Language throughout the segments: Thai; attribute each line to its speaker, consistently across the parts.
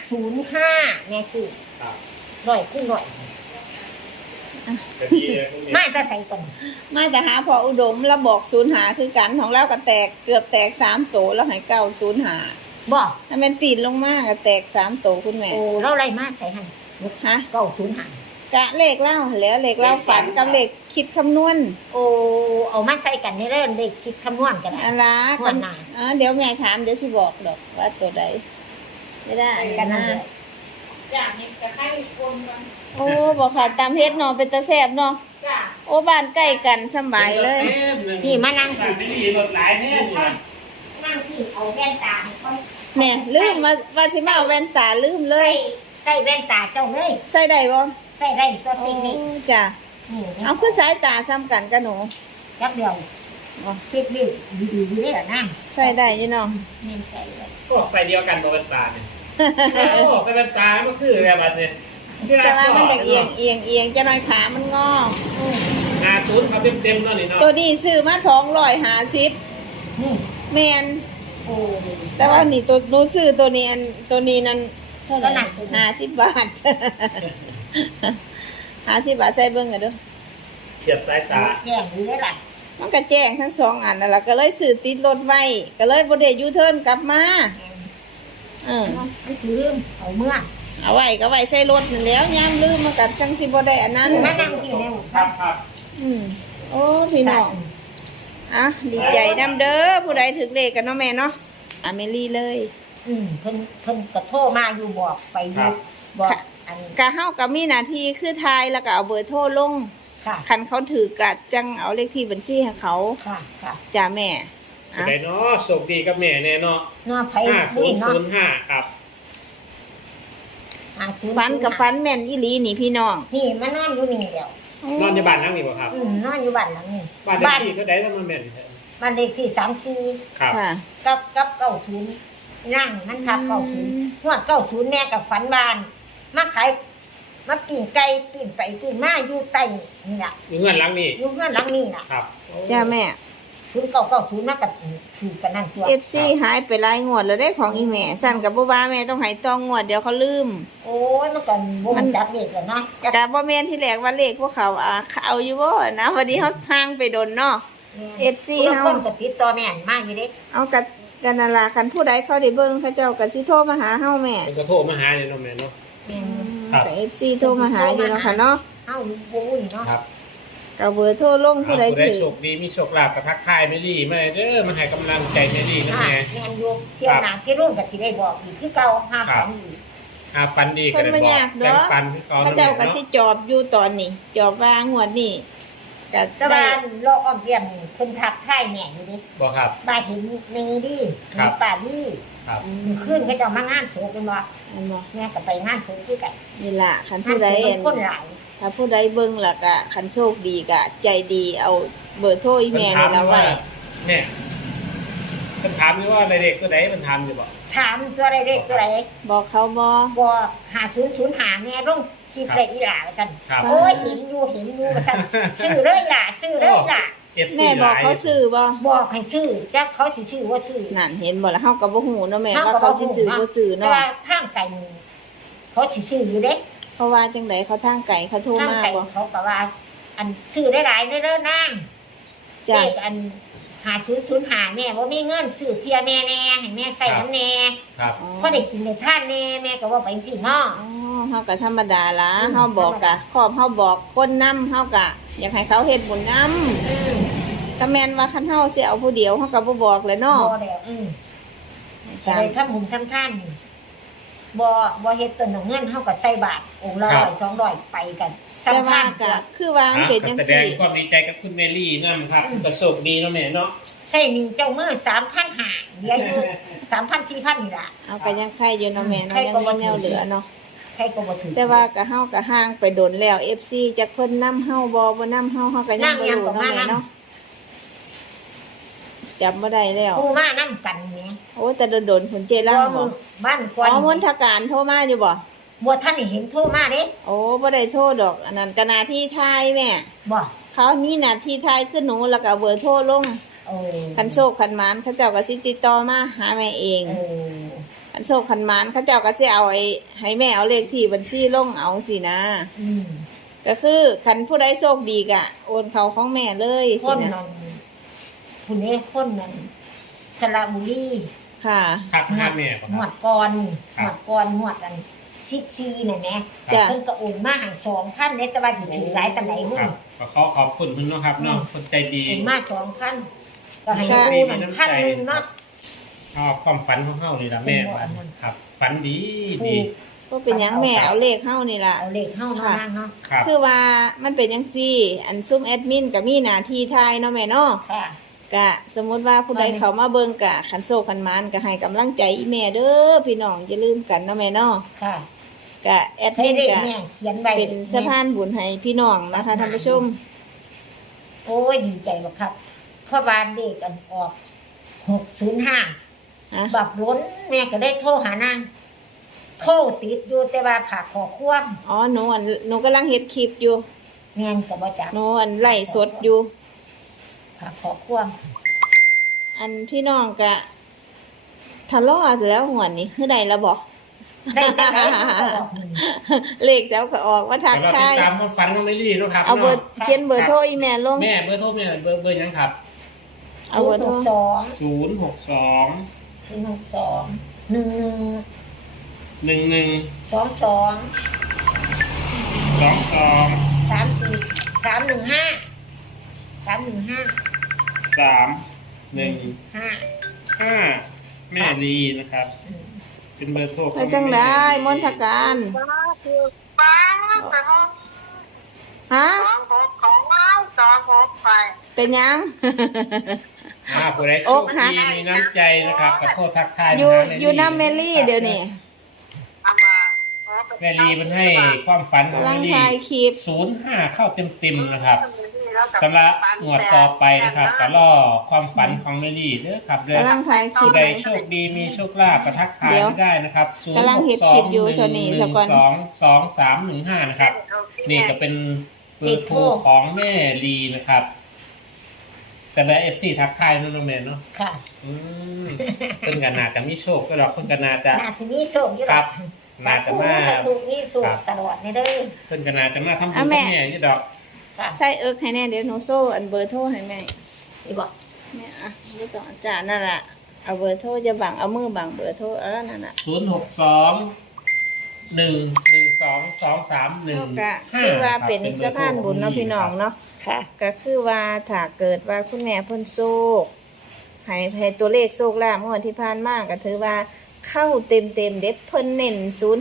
Speaker 1: 505แม่ซื้อร้อยคูณร้อยมาจะใส่ก่อน
Speaker 2: มาแต่หาพออุดมแล้วบอก05คือกันของเราก็แตกเกือบแตก3โตแล้วให้905
Speaker 1: บ่
Speaker 2: ถ้ามันปีนลงมาก็แตก3โตคุณแม่
Speaker 1: โอ้เราไล่มาใส่หั่น
Speaker 2: ฮะ
Speaker 1: 905
Speaker 2: กะเลขเล่าแล้วเลขเล่าฝันกับเลขคิดคำนวณ
Speaker 1: โอ้เอามาใส่กันนี่เด้อเลขคิดคำนวณกัน
Speaker 2: อะไรกันเดี๋ยวแม่ถามเดี๋ยวสิบอกดอกว่าตัวใดไม่ได้กันนะ
Speaker 3: อย่างนี้จะให้คนกัน
Speaker 2: โอ้บอกค่ะตามเฮ็ดเนาะเป็นตาแซ่บเนาะ
Speaker 3: จ้า
Speaker 2: โอ้บ้านใกล้กันสบายเลย
Speaker 1: นี่มานั่ง
Speaker 3: ไม่มีรถหลายเนี่ย
Speaker 1: นั่งที่เอาแว่นตาให้ค่อย
Speaker 2: แม่ลืมว่าสิมาเอาแว่นตาลืมเลย
Speaker 1: ใส่แว่นตาเจ้าเลย
Speaker 2: ใส่ได้บ่
Speaker 1: ใส่ได้ตัวสิ่งนี้
Speaker 2: จ้ะเอาคือสายตาซ้ำกันกับหนู
Speaker 1: จักเดียวซิกนี่ดีๆนี่แหละนั่ง
Speaker 2: ใส่ได้อยู่เนาะ
Speaker 1: นี่ใส่เลย
Speaker 3: ก็ใส่เดียวกันตัวเป็นตาเนี่ยโอ้ใส่เป็นตามันคือแบบนี้
Speaker 2: แต่ว่ามันเอียงจะหน่อยขามันงอ
Speaker 3: 50เขาเต็มๆแล้วนี่เนาะ
Speaker 2: ตัวนี้ซื้อมา250
Speaker 1: นี่
Speaker 2: แม่น
Speaker 1: โอ้
Speaker 2: แต่ว่านี่ตัวหนูซื้อตัวนี้นั่นเท่าไหร่50 บาท50 บาทใส่เบิ่งกันเด้อ
Speaker 3: เฉียบสายตา
Speaker 1: แจ้งอยู่ได้ล่ะ
Speaker 2: มันก็แจ้งทั้ง2อันนั่นล่ะก็เลยซื้อติดรถไว้ก็เลยบ่ได้ยูเทิร์นกลับมา
Speaker 1: ไม่ลืมเอาเมื่อ
Speaker 2: เอาไว้ก็ไว้ใส่รถนั่นแล้วยามลืมมันก็จังสิบ่ได้อันนั้น
Speaker 1: มานั่งที่แล้ว
Speaker 3: ครับ
Speaker 2: โอ้พี่น้องดีใจนำเด้อผู้ใดถึกเลขกันเนาะแม่เนาะอเมลี่เลย
Speaker 1: เพิ่นก็โทรมาอยู่บอกไปอยู่บอกอัน
Speaker 2: ก็เฮาก็มีหน้าที่คือทายแล้วก็เอาเบอร์โทรลงคันเขาถือกะจังเอาเลขที่บัญชีให้เขา
Speaker 1: ค่ะ
Speaker 2: จ้าแม่
Speaker 3: ได้เนาะโชคดีกับแม่แน่เนาะ
Speaker 1: ไผ
Speaker 3: 5005ครับ
Speaker 2: ฟันกับฟันแม่นอีหลีนี่พี่น้อง
Speaker 1: นี่มานอนอยู่นี่เดียวน
Speaker 3: อนอยู่บ้านนั่งนี่บ่ครับ
Speaker 1: นอนอยู่บ้านหลังนี้
Speaker 3: บ้านเลขที่เท่าใดถ้ามันแม่น
Speaker 1: บ้านเลขที่34
Speaker 3: ครับ
Speaker 1: กับ90นั่งมันทับ90ฮอด90แม่กับฝันบ้านมาขายมาปิ้งไก่ปิ้งไปปิ้งมาอยู่ใต้นี่ล่ะ
Speaker 3: อยู่เฮือนหลังนี้
Speaker 1: น่ะ
Speaker 3: ครับ
Speaker 2: จ้าแม่
Speaker 1: 0990มากับคือกันนั่นตัว
Speaker 2: FC หายไปหลายงวดแล้วได้ของอีแม่สั่นกับบ่ว่าแม่ต้องให้ต้องงวดเดี๋ยวเขาลืม
Speaker 1: โอ้ยมันก็บ่มันจับเลขแล้วนะ
Speaker 2: ก็บ่แม่นที่แรกว่าเลขพวกเขาเอาอยู่บ่นะวันนี้เฮาทางไปดนเนาะ FC เฮา
Speaker 1: คนก็ติดต่อแม่นมาอยู่เด้
Speaker 2: เอากันนั่นล่ะคันผู้ใดเขาได้เบิ่งเขาเจ้าก็สิโทรมาหาเฮาแม่
Speaker 3: ก็โทรมาหาเนาะแม่เนาะ
Speaker 2: แต่ FC โทรมาหาอยู่เนาะค่ะเนาะ
Speaker 1: เฮาบ่รู้เนาะ
Speaker 3: ครับ
Speaker 2: เอาเบอร์โทรลงผู้ใดถือ
Speaker 3: โชคดีมีโชคลาภก็ทักทายแม่ลี่มาเด้อมาให้กำลังใจแม่ลี่นะแม่
Speaker 1: แม่นอยู่เที่ยวหน้าที่รุ่นก็สิได้บอกอีกคือเก่า
Speaker 3: ฟันดีก็ได้บอก
Speaker 2: แบ่งปันเขาเจ้าก็สิจอบอยู่ตอนนี้จอบว่างวดนี้
Speaker 1: ก็ได้โลกอ้อมเยี่ยมเพิ่นทักทายแม่อยู่ดิ
Speaker 3: บ่ครับ
Speaker 1: บ้านเห็นในนี้ดิมีป่าดิ
Speaker 3: ครับ
Speaker 1: ขึ้นเขาเจ้ามางานโศกเป็นบ่แม่ก็ไปงานโศกคือกัน
Speaker 2: นี่ล่ะคันผู้ใด
Speaker 1: คนหลาย
Speaker 2: ถ้าผู้ใดเบิ่งล่ะก็คันโชคดีก็ใจดีเอาเบอร์โทรอีแม่นี่ละไว้
Speaker 3: แม่เพิ่นถามอยู่ว่าอะไรเด็กตัวใดเพิ่นถามอยู่บ่
Speaker 1: ถามตัวอะไรเด็กตัวไหน
Speaker 2: บอกเขา
Speaker 1: บ่5005แม่ลงคลิปได้อีหล่าซั่นโอ้ยเห็นอยู่ว่าซั่นซื้อเลยล่ะ
Speaker 2: แม่บอกเขาซื้อบ่
Speaker 1: บอกให้ซื้อจักเขาสิซื้อบ่ซื้อ
Speaker 2: นั่นเห็นบ่ล่ะเฮาก็บ่ฮู้เนาะแม่ว่าเขาสิซื้อบ่ซื้อเนาะ
Speaker 1: แต่ว่าทางไกลเขาสิซื้ออยู่เด้
Speaker 2: เพราะว่าจังได๋เขาทางไกลเขาโทรมาบ่
Speaker 1: เขาก็ว่าอันซื้อได้หลายเด้อนางเลขอัน5005แม่บ่มีเงินซื้อเพียแม่แน่ให้แม่ใช้นำแน่
Speaker 3: ครับ
Speaker 1: พอได้กินได้ทานแน่แม่ก็ว่าไปจังซี่เนาะ
Speaker 2: เฮาก็ธรรมดาล่ะเฮาบอกกะครอบเฮาบอกคนนำเฮาก็อยากให้เขาเฮ็ดบุญนำถ้าแม่นว่าคันเฮาสิเอาผู้เดียวเฮาก็บ่บอกเลยเนาะ
Speaker 1: บ่แล้วก็เลยทำบุญทำทานบ่เฮ็ดต้นเงินเฮาก็ใส่บาตรองค์ละ100 200ไปกัน
Speaker 2: แต่ว่าก็คือว่ามันเป็นจังซี่
Speaker 3: แสดงความดีใจกับคุณแมรี่นำครับก็โชคดีเนาะแม่เนาะ
Speaker 1: ใส่นี่เจ้ามือ 3,500เหลืออยู่ 3,000 4,000นี่ล่ะ
Speaker 2: เอาก็ยังใครอยู่เนาะแม่เนาะยังบ่แนวเหลือเนาะ
Speaker 1: ใครก็บ่ถึง
Speaker 2: แต่ว่าก็เฮาก็ห่างไปโดนแล้ว FC จักเพิ่นนำเฮาบ่นำเฮาก็ยังบ่รู้เนาะแม่เนาะจำบ่ได้แล้ว
Speaker 1: ผู้มานำกันแหม
Speaker 2: โอ้แต่โดนๆคนเจรังบ่
Speaker 1: บ้านก่อน
Speaker 2: มนทการโทรมาอยู่บ่
Speaker 1: บ่ทันได้เห็นโทรมาเด้
Speaker 2: โอ้บ่ได้โทรดอกอันนั้นก็หน้าที่ทายแม่
Speaker 1: บ่
Speaker 2: เขามีหน้าที่ทายคือหนูแล้วก็เบอร์โทรลงคันโชคคันหมานเขาเจ้าก็สิติดต่อมาหาแม่เองขันโศกขันหมานเขาเจ้าก็สิเอาให้แม่เอาเลขที่บัญชีลงเอาสินะ
Speaker 1: อืม
Speaker 2: ก็คือขันผู้ใดโชคดีก็โอนเขาของแม่เลย
Speaker 1: ค
Speaker 2: สิ
Speaker 1: น
Speaker 2: นะ
Speaker 1: นั้นผู้นี้คนนั้นสระบุรี
Speaker 2: ค่ะ
Speaker 3: ครับห้าแม่ค
Speaker 1: หม
Speaker 3: รั
Speaker 1: ว
Speaker 3: บ
Speaker 1: ดก่อนหมวดก่อนหมวดอัน14น่ะแหม
Speaker 2: จ้ะ
Speaker 1: เพิ่นก็โอนมาให้2,000เด้แต่ว่าสิถือหลายปานใด
Speaker 3: ค
Speaker 1: หุ้
Speaker 3: รั
Speaker 1: น
Speaker 3: บก็ขอบคุณเพิ่นเนาะครับเนาะคนใจดี
Speaker 1: โอนมา2,000ก็ให้
Speaker 2: ค่ะ
Speaker 1: กูนั่น1,000เนาะ
Speaker 3: เอาความฝันของเฮานี่ล่ะแม่ครับฝันดีดี
Speaker 2: ก็เป็นหยังแม่เอาเลขเข้านี่ล่ะ
Speaker 1: เอาเลขเฮาเนาะนางเนาะ
Speaker 3: ครับ
Speaker 2: คือว่ามันเป็นยังซี่ อันซุ่มแอดมินก็มีหน้าที่ทายเนาะแม่เนาะ
Speaker 1: ค่ะ
Speaker 2: ก็สมมุติว่าผู้ใดเขามาเบิ่งก็ขันโซขันหมานก็ให้กำลังใจอีแม่เด้อพี่น้องอย่าลืมกันเนาะแม่เนาะ
Speaker 1: ค่ะ
Speaker 2: ก็แอด
Speaker 1: ใช้
Speaker 2: มิน
Speaker 1: เลข
Speaker 2: ก็
Speaker 1: เนี่ยเขียนไว้
Speaker 2: เป็นสะพานบุญให้พี่น้องนะคะท่านผู้ชม
Speaker 1: โอ้ยดีใจบ่ครับเพราะว่าเลขอันออก605
Speaker 2: ฮะ
Speaker 1: บักล้นแม่ก็ได้โทรหานางโทรติดอยู่แต่ว่าผากขอควม
Speaker 2: อ๋อหนูกำลังเฮ็ดคลิปอยู่
Speaker 1: แม่นก็บ่จัก
Speaker 2: หนูไล่สดอยู่
Speaker 1: ผากขอควม
Speaker 2: อันพี่น้องก็ทะเลาะแล้วหวนนี่คือใดแล้วบอก
Speaker 1: ได้ได้ได้ก็บอกหนึ่ง
Speaker 2: เลขแล้วก็ออกว่าทัก
Speaker 3: แต่เรา
Speaker 2: ทา
Speaker 3: ติด
Speaker 2: ย
Speaker 3: ตามความฝันของเมลี่เนาะครับ
Speaker 2: เอาเบอร์
Speaker 3: นาะ
Speaker 2: เขียนเบอร์โทรอีแม่ลง
Speaker 3: แม่เบอร์โทรแม่เบอร์หยังครับ
Speaker 2: เอาเบอร์โทร
Speaker 1: 062
Speaker 3: 062
Speaker 1: 11
Speaker 3: 11
Speaker 1: 22
Speaker 3: 22
Speaker 1: 34 315
Speaker 3: 5แม่ลีนะครับ เป็นเบอร์โทรของ
Speaker 2: ไปจังได้มนทการ
Speaker 4: ป้าไปห้อง
Speaker 2: ฮะ
Speaker 4: 262ไป
Speaker 2: เป็นยัง
Speaker 3: ผู้ใดโช
Speaker 2: อก
Speaker 3: ค
Speaker 2: หัก
Speaker 3: ดีมีน้ำใจนะครับขอโทษทักทาย
Speaker 2: อยู่
Speaker 3: มาหา
Speaker 2: อยู่น้ำเมลี่เดี๋ยวนี้
Speaker 4: เอามา
Speaker 3: แม่ลีมันให้ความฝันของ
Speaker 2: กำลั
Speaker 3: แม่
Speaker 2: ง
Speaker 3: ลี
Speaker 2: ถ่ายคลิป
Speaker 3: 05เข้าเต็มๆนะครับสำหรับงวดต่อไปนะครับก็ล่อความฝันของแม่ลีเด้อครับเด้อก
Speaker 2: ำลังถ่ายคลิ
Speaker 3: ผู้
Speaker 2: ป
Speaker 3: ใดโชคดีมีโชคลาภก็ทักทาย
Speaker 2: เดี๋ยว
Speaker 3: ไม่ได้นะครับ
Speaker 2: กำลังเฮ็ดคลิปอยู่ตอนนี้เดี๋ยวก่อน
Speaker 3: 0622315นะครับ นี่ก็เป็นเบอร์โทรของแม่ลีนะครับ แต่ละ FC ทักทายนั่นน้องแม่เนาะ
Speaker 1: ค่ะ
Speaker 3: อืมเพิ่นกันนาจะมีโชคก็ดอกเพิ่นกันนาจะ
Speaker 1: น่าสิมีโชคอยู่
Speaker 3: ครับ
Speaker 1: น่า
Speaker 3: นาจะมา
Speaker 1: ถูกนี่สูกตลอดนี่เด้อ
Speaker 3: เพิ่นกันนาจะมาทำบุญ
Speaker 2: อ่ะ
Speaker 3: กับ
Speaker 2: แม่
Speaker 3: แม่นี่ดอก
Speaker 1: ค่ะ
Speaker 2: ใส่เอิกให้แน่เดี๋ยวหนูโซ่อันเบอร์โทรให้แม่
Speaker 1: อีบอก
Speaker 2: แม่อ่ะไม่ต้องอาจารย์นั่นแหละเอาเบอร์โทรจะบังเอามือบังเบอร์โทรเอาแล้วนั่นแหละ
Speaker 3: 062 112
Speaker 2: ก็คือว่าเป็นสะพานบุญเนาะพี่น้องเนาะ
Speaker 1: ค่ะ
Speaker 2: ก็คือว่าถ้าเกิดว่าคุณแม่เพิ่นโชคให้ตัวเลขโชคลาภงวดที่ผ่านมาก็ถือว่าเข้าเต็มเด็ดเพิ่นเน้น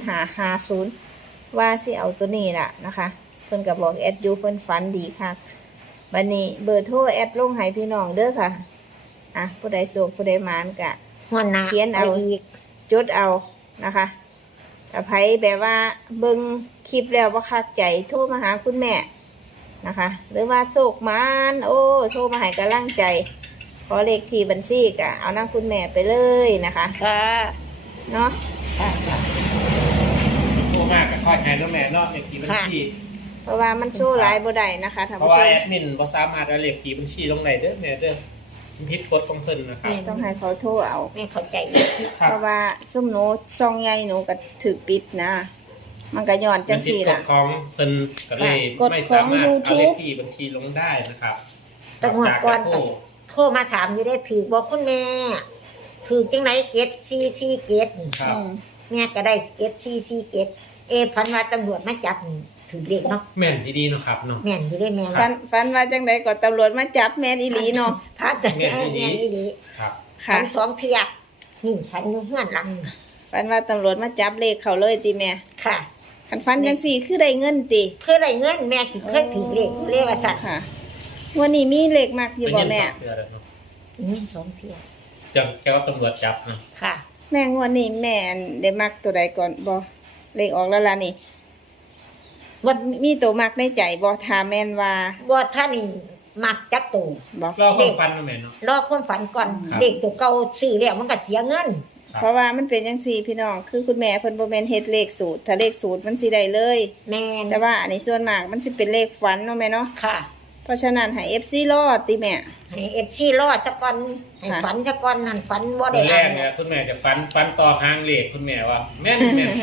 Speaker 2: 0550ว่าสิเอาตัวนี้ล่ะนะคะ เพิ่นก็บอกแอดอยู่เพิ่นฝันดีค่ะบัดนี้เบอร์โทรแอดลงให้พี่น้องเด้อค่ะอ่ะผู้ใดโชคผู้ใดหมานก็
Speaker 1: หัวหน้า
Speaker 2: เขียนเอา
Speaker 1: อีก
Speaker 2: จดเอานะคะถ้าไผแบบว่าเบิ่งคลิปแล้วว่าคักใจโทรมาหาคุณแม่นะคะ หรือว่าโชคหมานโอ้โทรมาให้กำลังใจ ขอเลขที่บัญชีก็เอานั่งคุณแม่ไปเลยนะคะ
Speaker 1: ค่ะ
Speaker 2: เนาะ
Speaker 1: ค่ะค่ะ
Speaker 3: โทรมากกับคอยให้น้องแม่เนาะเลขที่บัญชี
Speaker 2: เพราะว่ามันโชว์หลายบ่ได้นะคะท่าน
Speaker 3: เพราะ
Speaker 2: ผู้
Speaker 3: ว่า
Speaker 2: ชม
Speaker 3: แอดมินบ่สามารถเอาเลขที่บัญชีลงได้เด้อแม่เด้อมันผิดกฎของเพิ่นนะครับ
Speaker 2: ต้องให้เขาโทรเอา
Speaker 1: แม่เข้าใจ
Speaker 3: ครั
Speaker 2: เพ
Speaker 3: บ
Speaker 2: ราะว่าซุ่มหนูซองใหญ่หนูก็ถือปิดนะ มันก็ย้อนจั
Speaker 3: มัน
Speaker 2: ง
Speaker 3: ผิด
Speaker 2: ซี่
Speaker 3: กฎ
Speaker 2: ล่ะ
Speaker 3: ของเพิ่นก็เลย
Speaker 2: กฎ
Speaker 3: ไม่
Speaker 2: ของ
Speaker 3: สามารถเอา
Speaker 2: YouTube
Speaker 3: เลขที่บัญชีลงได้นะครับ
Speaker 1: แต่งวดก่อน
Speaker 3: จาก
Speaker 1: โทรมาถามอยู่ได้ถือบอกคุณแม่ถือจังไหนเกตซีเกต
Speaker 3: ครับ
Speaker 2: อืม
Speaker 1: แม่ก็ได้เกตซีเกตพันว่าตำรวจมาจับนี่ถือเด็กเนาะ
Speaker 3: แม่นดีๆเนาะครับเนาะ
Speaker 1: แม่นอยู่ได้แม่
Speaker 3: ครั
Speaker 2: ฝั
Speaker 3: บ
Speaker 2: นว่าจังไดก็ตำรวจมาจับแม่นอีหลีเนาะ
Speaker 1: พาแต่
Speaker 3: แม่นอีหลี
Speaker 1: แม่นอีหลี
Speaker 3: ครับ
Speaker 2: ค่ะ
Speaker 1: พันสองเทียนี่พันอยู่เฮือนหลังนี่
Speaker 2: ฝันว่าตำรวจมาจับเลขเขาเลยติแม่
Speaker 1: ค่ะ
Speaker 2: คันฝันจังซี่คือได้เงินติ
Speaker 1: เพื่อได้เงินแม่สิเคยถือเลขอยู่เลขว่าสัตว์
Speaker 2: ค่ะวันนี้มีเลขมักอยู่บ่แม่
Speaker 3: เป็นเงินฝากเดือนแล้วเนาะ
Speaker 1: นี่สองเทีย
Speaker 3: จังแค่ว่าตำรวจจับเนาะ
Speaker 1: ค่ะ
Speaker 2: แม่งวันนี้แม่ได้มักตัวใดก่อนบ่เลขออกแล้วล่ะนี่
Speaker 1: วัด
Speaker 2: มีตัวมักในใจบ่ถ้าแม่นว่า
Speaker 1: ว่าท่านี่มักจักตู
Speaker 2: บ่
Speaker 3: รอความฝันเนาะแม่เนาะ
Speaker 1: รอความฝันก่อน
Speaker 3: ครับ
Speaker 1: เด็กตัวเก่าซื้อแล้วมันก็เสียเงิน
Speaker 2: เพราะว่ามันเป็นจังซี่พี่น้องคือคุณแม่เพิ่นบ่แม่นเฮ็ดเลขสูตร ถ้าเลขสูตรมันสิได้เลย
Speaker 1: แม่น
Speaker 2: แต่ว่าอันนี้ส่วนมากมันสิเป็นเลขฝันเนาะแม่เนาะ
Speaker 1: ค่ะ
Speaker 2: ปเพราะฉะนั้นให้ FC รอดติแม่
Speaker 1: ให้เอฟซีรอดสักก่อนให้
Speaker 2: ค่ะ
Speaker 1: ฝันสักก่อนนั่นฝันบ่
Speaker 3: ตั
Speaker 1: ได้
Speaker 3: วแร
Speaker 1: อ่าก น
Speaker 3: เนี่ยคุณแม่จะฟันต่อหางเลขคุณแม่ว่าแม่น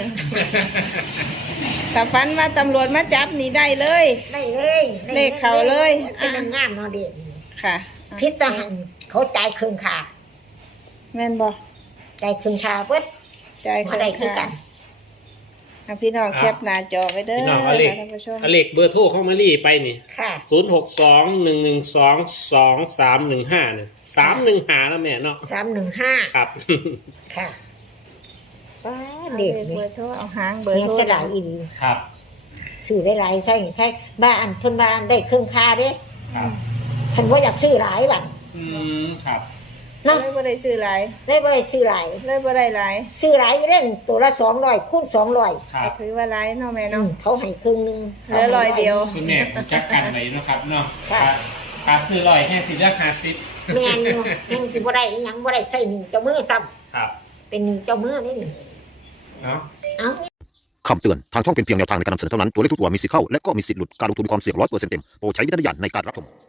Speaker 2: ถ้าฝันว่าตำรวจมาจับนี่ได้เลย
Speaker 1: ได้เลย
Speaker 2: เลขเขาเลย
Speaker 1: เป็นมันงามเนาะเด็ก
Speaker 2: ค่ะ
Speaker 1: พิษทหารเขาจ่ายครึ่งค่า
Speaker 2: แม่นบ่
Speaker 1: จ่ายครึ่งค่าเบิด
Speaker 2: จ่าย
Speaker 1: มาได้คือกัน
Speaker 2: พี่น้องแคปหน้าจอไว้เด้อ
Speaker 3: พี่น้องเอาเลข
Speaker 2: ท่านผู้ชม
Speaker 3: เอาเลขเบอร์โทรของมารีไปนี่
Speaker 1: ค่ะ
Speaker 3: 0621122315เนี่ย315แล้วแม่เนาะ
Speaker 1: 315
Speaker 3: ครับ
Speaker 1: ค่ะป้า
Speaker 2: เอา
Speaker 1: เด็ก
Speaker 2: เบ
Speaker 1: นี่
Speaker 2: อร์โทรเอาหางเบอร์
Speaker 1: เมีย
Speaker 2: โทร
Speaker 1: สลายอีนี
Speaker 3: ครับ
Speaker 1: ซื้อหลายๆใช่แค่บ้านเพิ่นบ้านได้ครึ่งค่าเด้
Speaker 3: ครับ
Speaker 1: เพิ่นบ่อยากซื้อหลายบัด
Speaker 3: ครับ
Speaker 1: เนาะ
Speaker 2: เลยบ่ได้ซื้อหลาย
Speaker 1: ได้บ่ได้ซื้อหลาย
Speaker 2: เลยบ่ได้หลาย
Speaker 1: ซื้อหลายอยู่เด้ตัวละ200คูณ200
Speaker 3: ครั
Speaker 2: ก็
Speaker 3: บ
Speaker 2: ถือว่าหลายเนาะแม่เนาะ
Speaker 1: เขาให้ครึ่งหนึง
Speaker 2: เหลือร้อยเดียว
Speaker 3: คุณแม่ผมจักกันไว้เนาะครับเนาะ
Speaker 1: ค่ะ
Speaker 3: ครับซื้อลอยแค่สิบละ50
Speaker 1: แม่นอยู่ยังสิบ่ได้อีหยังบ่ได้ใส่หนี้เจ้ามือซ้ำ
Speaker 3: ครับ
Speaker 1: เป็นหนี้เจ้ามือนี่
Speaker 3: เนาะ
Speaker 1: เอ้า
Speaker 5: คำเตือน ทางช่องเป็นเพียงแนวทางในการนำเสนอเท่านั้น ตัวเลขทุกตัวมีสิทธิ์เข้า และก็มีสิทธิ์หลุด การลงทุนมีความเสี่ยง100%เต็ม โปรดใช้วิจารณญาณในการรับชม